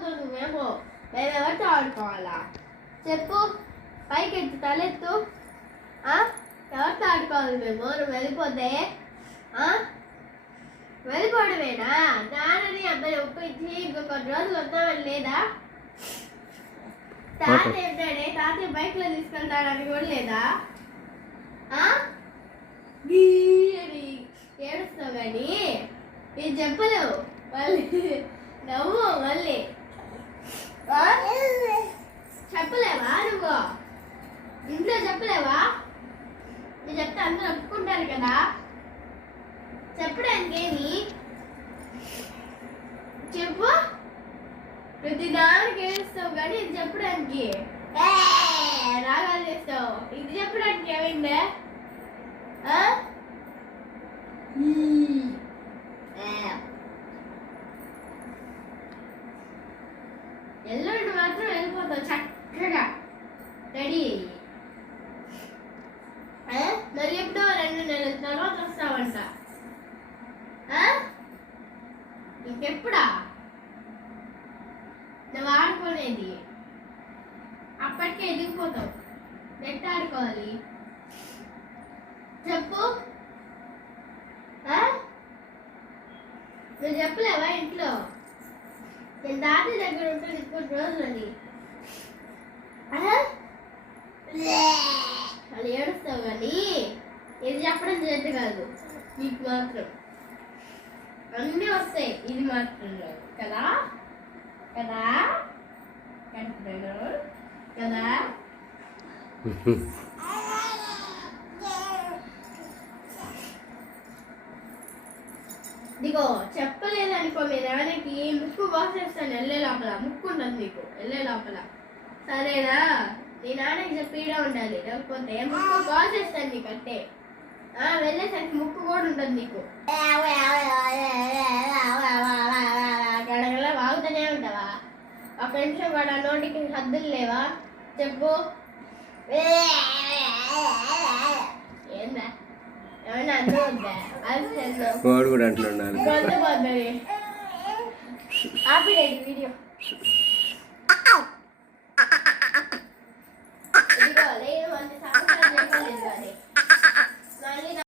వెళ్ళిపోతావు నువ్వేమో. మేము ఎవరితో ఆడుకోవాలా చెప్పు? పైకి ఎత్తు, తలెత్తు. ఎవరితో ఆడుకోవాలి మేము? నువ్వు వెళ్ళిపోతే వెళ్ళిపోవడమేనా? నాన్నని అబ్బాయి ఒప్పించి ఇంకొక రోజులు వద్దామని లేదా? తాతయ్య ఉంటాడే, తాతయ్య బైక్ లో తీసుకెళ్తాడని కూడా లేదా? అని ఏడుస్తావు కానీ నేను చెప్పలేవు. మళ్ళీ నవ్వు, మళ్ళీ చెప్పలేవా నువ్వు? ఇంట్లో చెప్పలేవా? నేను చెప్తే అందరూ ఒప్పుకుంటారు కదా చెప్పడానికి. ఏమి చెప్పు? ప్రతి దానికి ఏడుస్తావు కానీ ఇది చెప్పడానికి రాగాలు చేస్తావు. ఇది చెప్పడానికి ఏమైందే? ఎల్లుండి మాత్రం వెళ్ళిపోతావు చక్కగా రెడీ. మరి ఎప్పుడో 2 నెలల తర్వాత వస్తావంట. ఇంకెప్పుడా నువ్వు ఆడుకోనేది? అప్పటికే ఎదిగిపోతావు. నెట్ ఆడుకోవాలి చెప్పు? నువ్వు చెప్పలేవా ఇంట్లో? నేను తాతయ్య దగ్గర ఉంటుంది ఇప్పుడు రోజులని అది ఏడుస్తావు కానీ ఇది చెప్పడం చేత కాదు. నీకు మాత్రం అన్నీ వస్తాయి, ఇది మాత్రం కదా కదా కదా. నీకో చెప్పలేదనుకో మీ నాన్నకి ముక్కు కోసేస్తాను వెళ్ళే లోపల. ముక్కు ఉంటుంది నీకు వెళ్ళే లోపల, సరేనా? నీ నాన్నకి చెప్పిడా ఉండాలి, లేకపోతే ముక్కు కోసేస్తాను నీకు అంటే. వెళ్ళేసరికి ముక్కు కూడా ఉంటుంది నీకు. గడగల వాగుతూనే ఉంటావా? ఒక నిమిషం కూడా నోటికి హద్దులు లేవా చెప్పు? ఏందా ఏమన్నా అర్థమవుద్దా? అది కూడా అంటున్నాడు. ఆపి వీడియో.